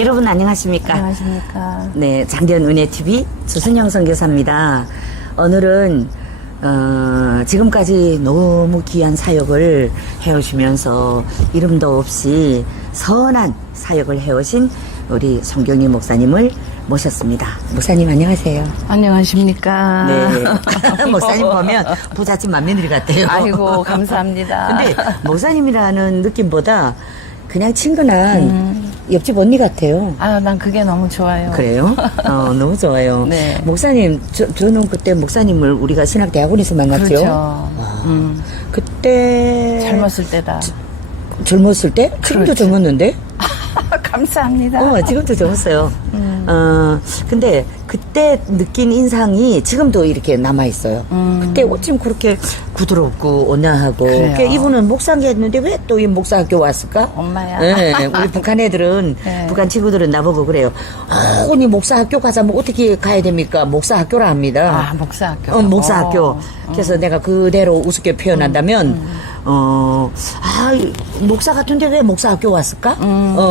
여러분 안녕하십니까? 안녕하십니까? 네, 장대현 은혜TV 주순영 선교사입니다. 오늘은 지금까지 너무 귀한 사역을 해오시면서 이름도 없이 선한 사역을 해오신 우리 성경희 목사님을 모셨습니다. 목사님 안녕하세요. 안녕하십니까? 네. 목사님 보면 부잣집 맏며느리 같아요. 아이고, 감사합니다. 근데 목사님이라는 느낌보다 그냥 친근한 옆집 언니 같아요. 난 그게 너무 좋아요. 그래요? 너무 좋아요. 네. 목사님, 저는 그때 목사님을 우리가 신학대학원에서 만났죠. 그렇죠. 그때 젊었을 때다. 젊었을 때? 지금도 그렇죠. 젊었는데? 감사합니다. 지금도 젊었어요. 근데 그때 느낀 인상이 지금도 이렇게 남아있어요. 그때 어쩜 그렇게 부드럽고 온화하고. 그래요. 이분은 목사학교 했는데 왜 또 이 목사학교 왔을까? 엄마야. 네, 우리 북한 애들은, 네. 북한 친구들은 나보고 그래요. 언니 목사학교 가자면 어떻게 가야 됩니까? 목사학교라 합니다. 목사학교. 목사학교. 그래서 내가 그대로 우습게 표현한다면, 목사 같은데 왜 목사학교 왔을까?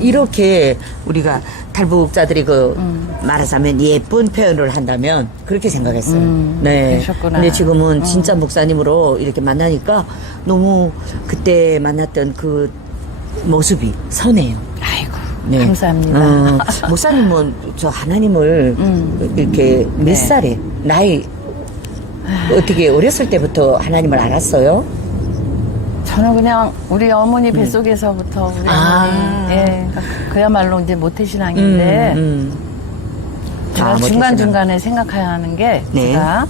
이렇게 우리가 탈북자들이 말하자면 예쁜 표현을 한다면 그렇게 생각했어요. 네. 그러셨구나. 근데 지금은 진짜 목사님으로 이렇게 만나니까 너무 그때 만났던 그 모습이 선해요. 아이고, 네. 감사합니다. 목사님은 저 하나님을 이렇게 몇 네. 살에 나이 어떻게 어렸을 때부터 하나님을 알았어요? 저는 그냥 우리 어머니 뱃속에서부터 우리 어머니, 그러니까 그야말로 이제 모태신앙인데, 제가 중간중간에 생각하는 게, 네. 제가,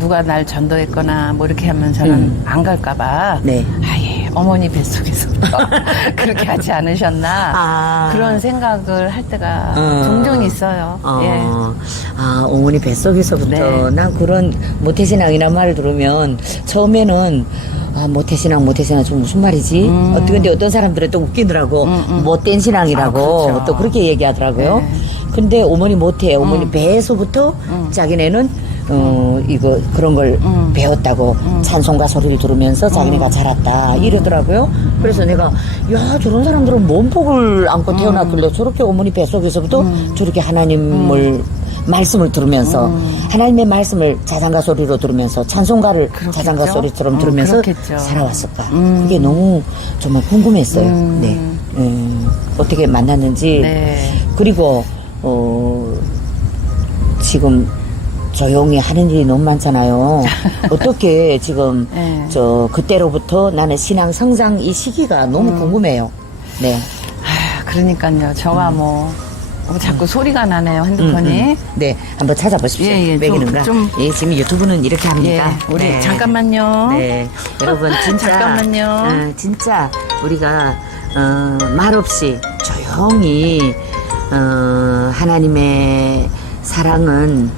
누가 날 전도했거나 뭐 이렇게 하면 저는 안 갈까봐, 네. 어머니 뱃속에서부터 그렇게 하지 않으셨나, 그런 생각을 할 때가 종종 있어요. 예. 어머니 뱃속에서부터 네. 난 그런 모태신앙이란 말을 들으면 처음에는 모태신앙 좀 무슨 말이지? 근데 어떤 사람들은 또 웃기더라고. 못된 신앙이라고 그렇죠. 또 그렇게 얘기하더라고요. 네. 근데 어머니 못해. 어머니 배에서부터 자기네는 이거 그런 걸 배웠다고 찬송가 소리를 들으면서 자기네가 자랐다 이러더라고요. 그래서 내가 야 저런 사람들은 뭔 복을 안고 태어났길래 저렇게 어머니 뱃속에서부터 저렇게 하나님을 말씀을 들으면서 하나님의 말씀을 자장가 소리로 들으면서 찬송가를 그렇겠죠? 자장가 소리처럼 들으면서 그렇겠죠. 살아왔을까. 그게 너무 정말 궁금했어요. 네. 어떻게 만났는지. 네. 그리고 지금 조용히 하는 일이 너무 많잖아요. 어떻게 지금 네. 그때로부터 나는 신앙 성장 이 시기가 너무 궁금해요. 네. 그러니까요. 저가 자꾸 소리가 나네요, 핸드폰이. 네, 한번 찾아보십시오. 예, 매기는가? 예, 지금 유튜브는 이렇게 합니다. 예, 우리 네. 잠깐만요. 네, 여러분 진짜 잠깐만요. 진짜 우리가 말없이 조용히 하나님의 사랑은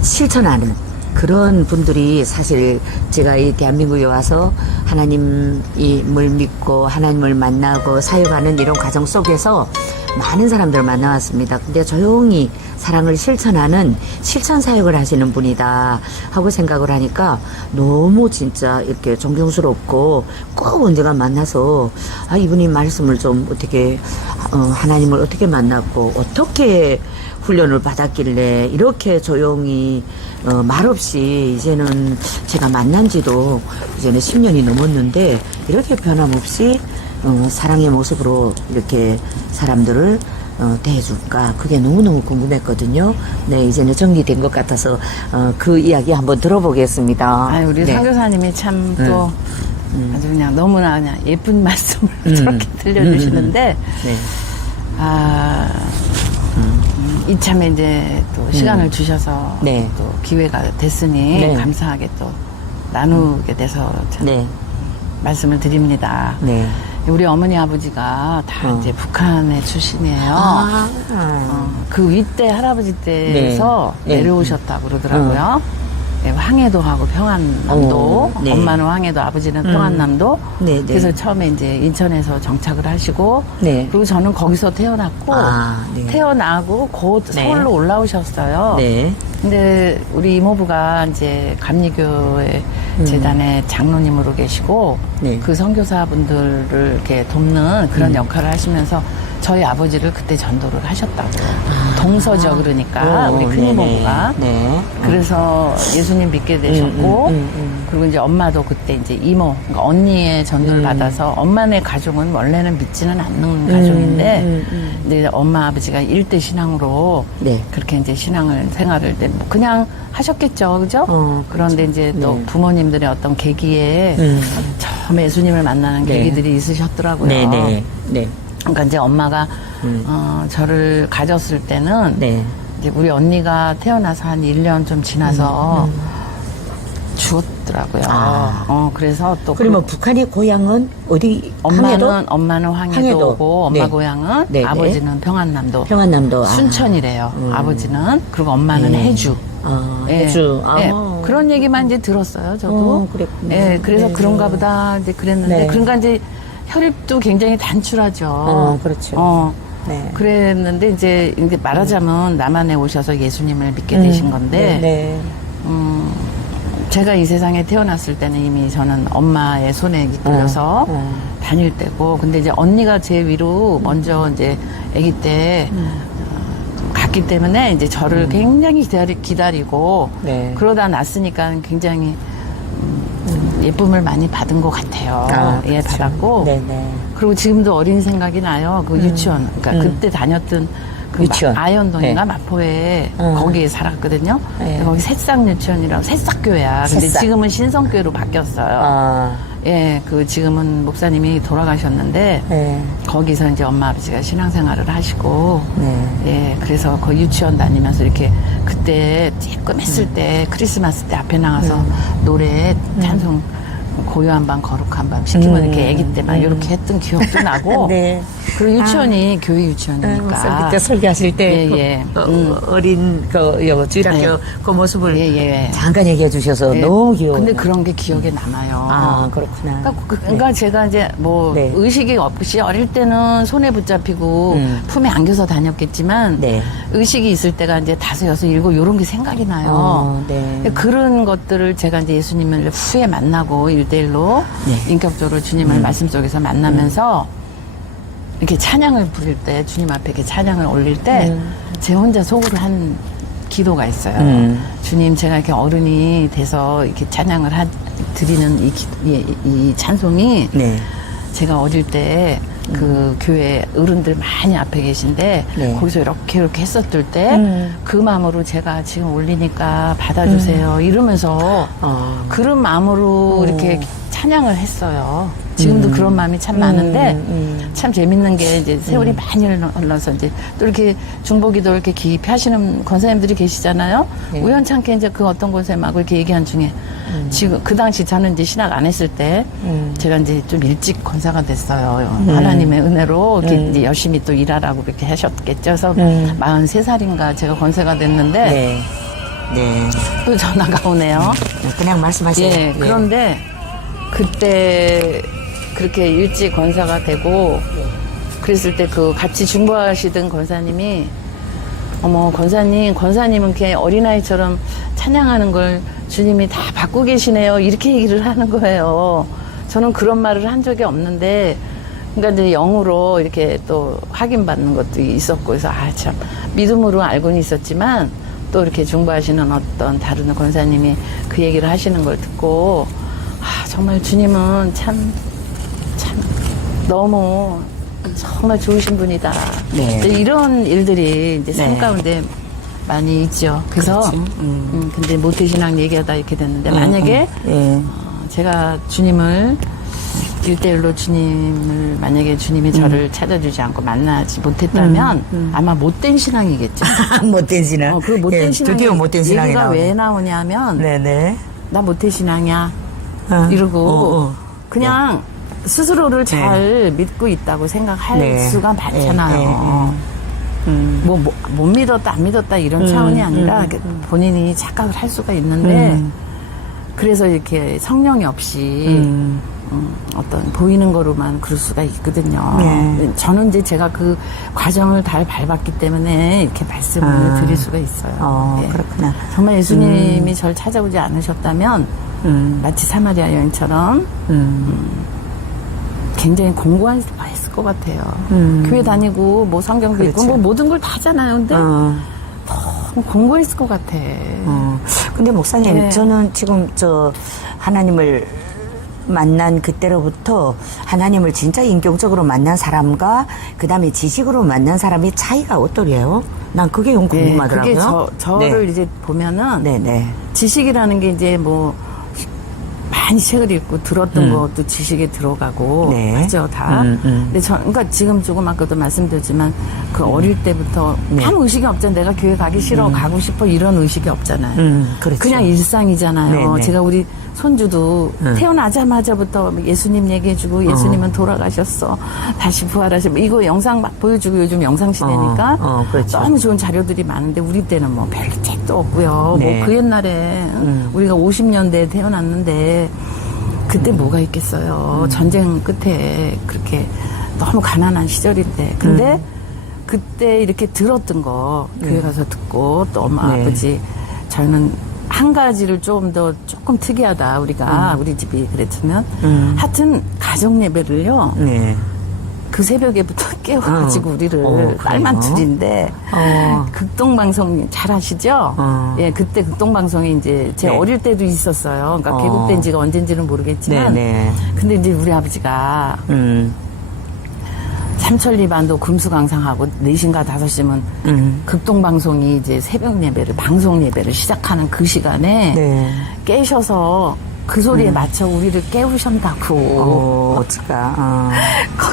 실천하는 그런 분들이 사실 제가 이 대한민국에 와서 하나님을 믿고 하나님을 만나고 사역하는 이런 과정 속에서 많은 사람들을 만나왔습니다. 근데 조용히 사랑을 실천하는 실천 사역을 하시는 분이다 하고 생각을 하니까 너무 진짜 이렇게 존경스럽고 꼭 언젠가 만나서 이분이 말씀을 좀 어떻게 하나님을 어떻게 만났고 어떻게 훈련을 받았길래 이렇게 조용히 말없이 이제는 제가 만난 지도 이제는 10년이 넘었는데 이렇게 변함없이 사랑의 모습으로 이렇게 사람들을 대해줄까 그게 너무너무 궁금했거든요. 네, 이제는 정리된 것 같아서 그 이야기 한번 들어보겠습니다. 우리 네. 선교사님이 참 또 아주 그냥 너무나 그냥 예쁜 말씀을 저렇게 들려주시는데 네. 이참에 이제 또 시간을 주셔서 네. 또 기회가 됐으니 네. 감사하게 또 나누게 돼서 참 네. 말씀을 드립니다. 네. 우리 어머니 아버지가 다 이제 북한의 출신이에요. 그 윗대 할아버지 때에서 네. 내려오셨다고 그러더라고요. 네, 황해도 하고 평안남도. 네. 엄마는 황해도, 아버지는 평안남도. 네, 네. 그래서 처음에 이제 인천에서 정착을 하시고. 네. 그리고 저는 거기서 태어났고. 네. 태어나고 곧 네. 서울로 올라오셨어요. 네. 근데 우리 이모부가 이제 감리교회 재단의 장로님으로 계시고. 네. 그 선교사분들을 이렇게 돕는 그런 역할을 하시면서 저희 아버지를 그때 전도를 하셨다고요. 동서죠, 그러니까 우리 큰이모부가. 네. 그래서 예수님 믿게 되셨고, 그리고 이제 엄마도 그때 이제 이모, 그러니까 언니의 전도를 받아서 엄마네 가족은 원래는 믿지는 않는 가족인데, 이제 엄마 아버지가 일대 신앙으로 네. 그렇게 이제 신앙을 생활을 뭐 그냥 하셨겠죠, 그죠? 그런데 이제 또 네. 부모님들의 어떤 계기에 처음 예수님을 만나는 네. 계기들이 있으셨더라고요. 네. 그러니까 이제 엄마가 저를 가졌을 때는 네. 이제 우리 언니가 태어나서 한 1년 좀 지나서 죽었더라고요. 그래서 또 그러면 북한의 고향은 어디? 엄마는 황해도? 황해도고 엄마 네. 고향은 네, 네. 아버지는 평안남도. 평안남도. 순천이래요. 아버지는. 그리고 엄마는 네. 해주. 예. 해주. 예. 그런 얘기만 이제 들었어요, 저도. 그랬구나. 예, 그래서 네. 그런가 보다 이제 그랬는데, 네. 그러니까 이제 혈입도 굉장히 단출하죠. 그렇죠. 네. 그랬는데 이제 말하자면 남한에 오셔서 예수님을 믿게 되신 건데, 네. 제가 이 세상에 태어났을 때는 이미 저는 엄마의 손에 이끌려서 다닐 때고, 근데 이제 언니가 제 위로 먼저 이제 아기 때 갔기 때문에 이제 저를 굉장히 기다리고, 네. 그러다 났으니까 굉장히 예쁨을 많이 받은 것 같아요. 예, 그렇죠. 받았고. 네네. 그리고 지금도 어린 생각이 나요. 그 유치원. 그러니까 그때 다녔던 그 유치원. 아현동인가 네. 마포에 거기에 살았거든요. 네. 거기 새싹 유치원이라고 새싹교회야. 근데 새싹. 지금은 신성교회로 바뀌었어요. 예, 그 지금은 목사님이 돌아가셨는데 네. 거기서 이제 엄마 아버지가 신앙생활을 하시고 네. 예, 그래서 그 유치원 다니면서 이렇게 그때 조금 했을 때 크리스마스 때 앞에 나가서 노래 찬송 고요한 밤 거룩한 밤 시키면 이렇게 아기 때 막 이렇게 했던 기억도 나고 네. 그리고 유치원이 교회 유치원이니까 그때 설교하실 때 예. 어린 주일학교 네. 그 모습을 예. 잠깐 얘기해 주셔서 예. 너무 귀여워요. 근데 그런 게 기억에 남아요. 그렇구나. 그러니까 제가 이제 뭐 네. 의식이 없이 어릴 때는 손에 붙잡히고 품에 안겨서 다녔겠지만 네. 의식이 있을 때가 이제 5, 6, 7 이런 게 생각이 나요. 네. 그런 것들을 제가 이제 예수님을 후에 만나고 1대1로 네. 인격적으로 주님을 말씀 속에서 만나면서 이렇게 찬양을 부릴 때 주님 앞에 이렇게 찬양을 올릴 때 제 혼자 속으로 한 기도가 있어요. 주님, 제가 이렇게 어른이 돼서 이렇게 찬양을 드리는 이 찬송이 네. 제가 어릴 때 그 교회 어른들 많이 앞에 계신데 네. 거기서 이렇게 했었을 때 그 마음으로 제가 지금 올리니까 받아주세요 이러면서 그런 마음으로 이렇게 찬양을 했어요. 지금도 그런 마음이 참 많은데 참 재밌는 게 이제 세월이 많이 흘러서 이제 또 이렇게 중보기도 이렇게 깊이 하시는 권사님들이 계시잖아요. 네. 우연찮게 이제 그 어떤 권사님하고 이렇게 얘기한 중에 지금 그 당시 저는 이제 신학 안 했을 때 제가 이제 좀 일찍 권사가 됐어요. 하나님의 은혜로 이렇게 이제 열심히 또 일하라고 그렇게 하셨겠죠. 그래서 43살인가 제가 권사가 됐는데 네. 네. 또 전화가 오네요. 그냥 말씀하세요. 예, 그런데 그때 그렇게 일찍 권사가 되고 그랬을 때 그 같이 중보하시던 권사님이 어머 권사님은 이렇게 어린아이처럼 찬양하는 걸 주님이 다 받고 계시네요 이렇게 얘기를 하는 거예요. 저는 그런 말을 한 적이 없는데 그러니까 이제 영으로 이렇게 또 확인받는 것도 있었고 그래서 참 믿음으로 알고는 있었지만 또 이렇게 중보하시는 어떤 다른 권사님이 그 얘기를 하시는 걸 듣고 정말 주님은 참 너무 정말 좋으신 분이다. 네. 이런 일들이 이제 삶 네. 가운데 많이 있죠. 그래서 근데 모태신앙 얘기하다 이렇게 됐는데 만약에 제가 주님을 1대1로 주님을 만약에 주님이 저를 찾아주지 않고 만나지 못했다면 아마 못된 신앙이겠죠. 못된 신앙. 그 못된 신앙 드디어 못된 신앙이 얘기가 나오네. 왜 나오냐면 네네. 나 모태 신앙이야 이러고 그냥 스스로를 잘 믿고 있다고 생각할 네. 수가 많잖아요. 못 믿었다 안 믿었다 이런 차원이 아니라 본인이 착각을 할 수가 있는데 그래서 이렇게 성령이 없이 어떤 보이는 거로만 그럴 수가 있거든요. 저는 이제 제가 그 과정을 잘 밟았기 때문에 이렇게 말씀을 드릴 수가 있어요. 그렇구나. 정말 예수님이 저를 찾아오지 않으셨다면 마치 사마리아 여인처럼 굉장히 공부했을 것 같아요. 교회 다니고 뭐 성경도 있고 그렇죠. 뭐 모든 걸 다 하잖아요. 근데 너무 공부했을 것 같아. 근데 목사님, 네. 저는 지금 하나님을 만난 그때로부터 하나님을 진짜 인격적으로 만난 사람과 그 다음에 지식으로 만난 사람의 차이가 어떠게요? 난 그게 좀 궁금하더라고요. 그게 저를 이제 보면은 네네. 지식이라는 게 이제 뭐 많이 책을 읽고 들었던 것도 지식에 들어가고 네. 하죠 다. 근데 그러니까 지금 조금 아까도 말씀드렸지만 그 어릴 때부터 아무 의식이 없잖아요. 내가 교회 가기 싫어, 가고 싶어 이런 의식이 없잖아요. 그렇죠. 그냥 일상이잖아요. 네, 네. 제가 우리 손주도 태어나자마자부터 예수님 얘기해주고 예수님은 돌아가셨어. 다시 부활하시고 이거 영상 막 보여주고 요즘 영상 시대니까 그렇죠. 너무 좋은 자료들이 많은데 우리 때는 뭐 별 책도 없고요. 네. 뭐 그 옛날에 우리가 50년대에 태어났는데 그때 뭐가 있겠어요. 전쟁 끝에 그렇게 너무 가난한 시절인데 근데 그때 이렇게 들었던 거 교회 가서 듣고 또 엄마 네. 아버지 저는 한 가지를 조금 특이하다 우리가 우리 집이 그랬으면 하여튼 가정 예배를요 네. 그 새벽에부터 깨워가지고 우리를 빨만틀인데 극동방송 잘 아시죠? 예, 그때 극동방송이 이제 제 네. 어릴 때도 있었어요. 그러니까 개국된 지가 언젠지는 모르겠지만 네네. 근데 이제 우리 아버지가 삼천리반도 금수강상하고 4시인가 5시면 극동방송이 이제 새벽 예배를 방송 예배를 시작하는 그 시간에 네. 깨셔서 그 소리에 맞춰 우리를 깨우셨다고. 어찌까.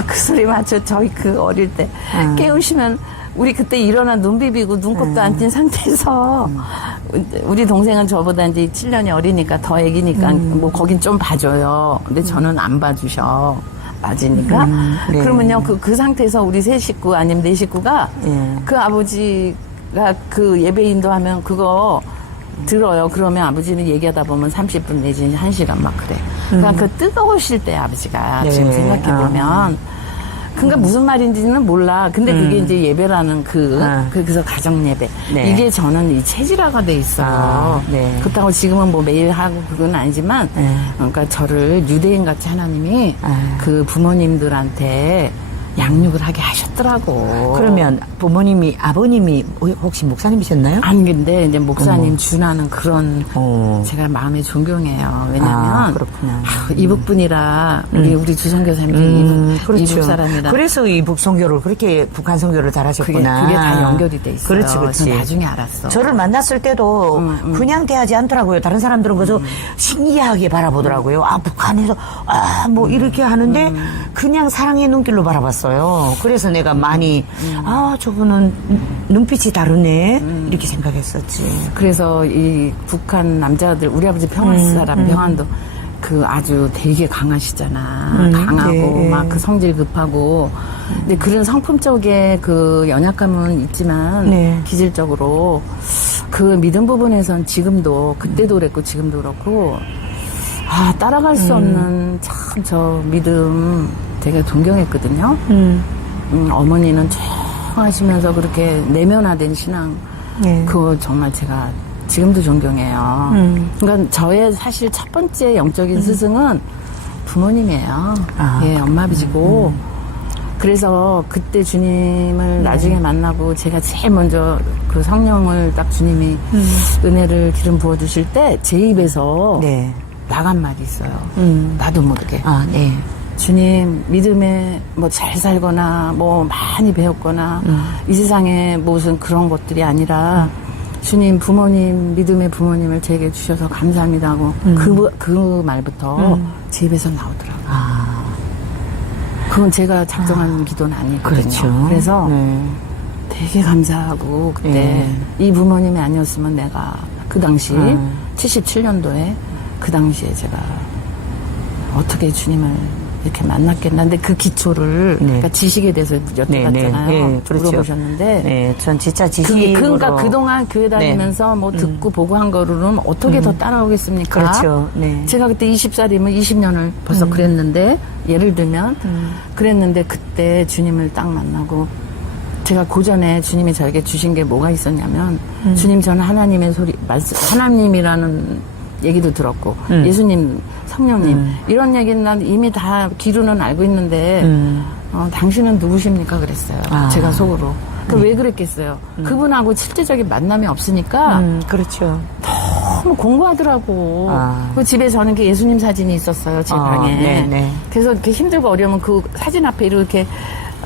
그 소리 맞춰 저희 그 어릴 때 깨우시면 우리 그때 일어나 눈 비비고 눈곱도 안 띈 상태에서 우리 동생은 저보다 이제 7년이 어리니까 더 애기니까 뭐 거긴 좀 봐줘요. 근데 저는 안 봐주셔. 맞으니까. 네. 그러면요, 그 상태에서 우리 3식구 아니면 4식구가 그 아버지가 그 예배 인도하면 그거 들어요. 그러면 아버지는 얘기하다 보면 30분 내지 1시간 막 그래. 그러니까 그 뜨거우실 때 아버지가 네. 지금 생각해보면 그러니까 무슨 말인지는 몰라. 근데 그게 이제 예배라는 그래서 가정 예배. 네. 이게 저는 이 체질화가 돼 있어요. 네. 그렇다고 지금은 뭐 매일 하고 그건 아니지만, 그러니까 저를 유대인 같이 하나님이 그 부모님들한테 양육을 하게 하셨더라고. 그러면 부모님이, 아버님이 혹시 목사님이셨나요? 아니, 근데 이제 목사님 준하는 그런 제가 마음에 존경해요. 왜냐면 그렇구나. 이북분이라 우리 주선교사님이 이북 사람이라. 그래서 이북 선교를 그렇게 북한 선교를 그게 잘하셨구나. 다 연결이 돼 있어요. 그렇지, 그렇지. 전 나중에 알았어. 저를 만났을 때도 그냥 대하지 않더라고요. 다른 사람들은 그래서 신기하게 바라보더라고요. 아, 북한에서, 뭐 이렇게 하는데 그냥 사랑의 눈길로 바라봤어요. 그래서 내가 많이, 저분은 눈빛이 다르네. 이렇게 생각했었지. 그래서 이 북한 남자들, 우리 아버지 평안 사람, 평안도 그 아주 되게 강하시잖아. 강하고 네. 막 그 성질 급하고. 근데 그런 성품적의 그 연약감은 있지만 네. 기질적으로 그 믿음 부분에선 지금도 그때도 그랬고 지금도 그렇고 따라갈 수 없는 참 저 믿음 되게 존경했거든요. 어머니는 쭉 하시면서 그렇게 내면화된 신앙 네. 그거 정말 제가 지금도 존경해요. 그러니까 저의 사실 첫 번째 영적인 스승은 부모님이에요. 예, 엄마 아버지고. 그래서 그때 주님을 나중에 만나고 제가 제일 먼저 그 성령을 딱 주님이 은혜를 기름 부어주실 때 제 입에서 네. 나간 말이 있어요. 나도 모르게. 네. 주님 믿음에 뭐 잘 살거나 뭐 많이 배웠거나 이 세상에 무슨 그런 것들이 아니라 주님 부모님 믿음의 부모님을 제게 주셔서 감사합니다 하고 그 말부터 제 입에서 나오더라고요. 그건 제가 작정한 기도는 아니거든요. 그렇죠. 그래서 네. 되게 감사하고 그때 이 부모님이 아니었으면 내가 그 당시 77년도에 그 당시에 제가 어떻게 주님을 이렇게 만났겠나. 근데 그 기초를 그러니까 지식에 대해서 여쭤봤잖아요. 그렇죠. 물어보셨는데 네, 전 진짜 지식으로. 그러니까 그동안 교회 다니면서 뭐 듣고 보고 한 거로는 어떻게 더 따라오겠습니까? 그렇죠. 네. 제가 그때 20살이면 20년을 벌써 그랬는데 예를 들면 그랬는데 그때 주님을 딱 만나고 제가 고전에 주님이 저에게 주신 게 뭐가 있었냐면 주님 저는 하나님의 소리 말씀 하나님이라는 얘기도 들었고 예수님, 성령님 이런 얘기는 난 이미 다 기류는 알고 있는데 당신은 누구십니까 그랬어요. 제가 속으로. 왜 그랬겠어요? 그분하고 실제적인 만남이 없으니까 그렇죠. 너무 공부하더라고. 그 집에 저는 그 예수님 사진이 있었어요, 제 방에. 네네. 그래서 이렇게 힘들고 어려우면 그 사진 앞에 이렇게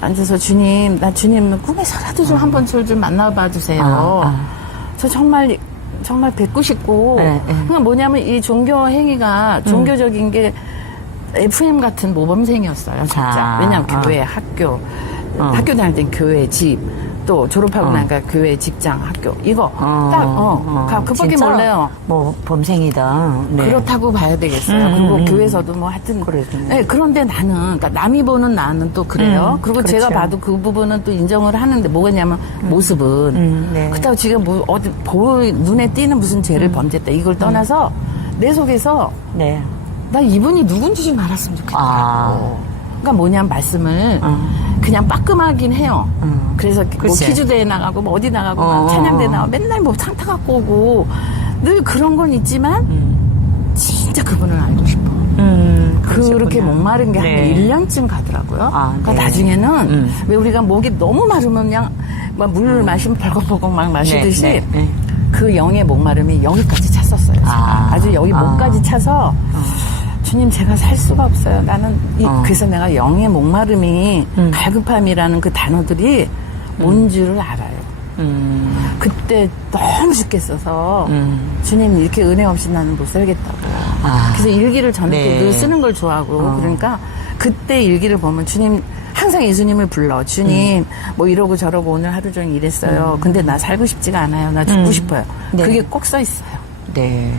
앉아서 주님, 나 주님 꿈에서라도 좀 한 번 좀 만나봐 주세요. 저 정말 뵙고 싶고. 그러니까 뭐냐면 이 종교 행위가 종교적인 게 FM 같은 모범생이었어요, 진짜. 왜냐면 교회, 학교, 학교 다닐 땐 교회, 집. 또 졸업하고 나니까 교회, 직장, 학교 이거 그밖에 진짜? 몰라요. 뭐 범생이다. 네. 그렇다고 봐야 되겠어요. 그리고 교회에서도 뭐 하여튼 네, 그런데 나는 그러니까 남이 보는 나는 또 그래요. 그리고 그렇죠. 제가 봐도 그 부분은 또 인정을 하는데 뭐겠냐면 모습은 네. 그렇다고 지금 뭐 어디 눈에 띄는 무슨 죄를 범죄했다 이걸 떠나서 내 속에서 네. 나 이분이 누군지 좀 알았으면 좋겠더라고. 그러니까 뭐냐면 말씀을 그냥 빠끔하긴 해요. 그래서 뭐 글쎄. 퀴즈대회 나가고 뭐 어디 나가고 막 찬양대회 나가고 맨날 뭐 상 타갖고 오고 늘 그런 건 있지만 진짜 그분을 알고 싶어. 그렇게 목마른 게 한 네. 1년쯤 가더라고요. 그러니까 네. 나중에는 왜 우리가 목이 너무 마르면 그냥 막 물 마시면 벌컥벌컥 막 마시듯이 네. 그 영의 목마름이 여기까지 찼었어요. 제가. 아주 여기 목까지 차서 주님 제가 살 수가 없어요. 나는 그래서 내가 영의 목마름이 갈급함이라는 그 단어들이 뭔 줄을 알아요. 그때 너무 죽겠어서 주님 이렇게 은혜 없이 나는 못 살겠다고. 그래서 일기를 저는 네. 늘 쓰는 걸 좋아하고 그러니까 그때 일기를 보면 주님 항상 예수님을 불러. 주님 뭐 이러고 저러고 오늘 하루 종일 일했어요. 근데 나 살고 싶지가 않아요. 나 죽고 싶어요. 네. 그게 꼭 써 있어요. 네.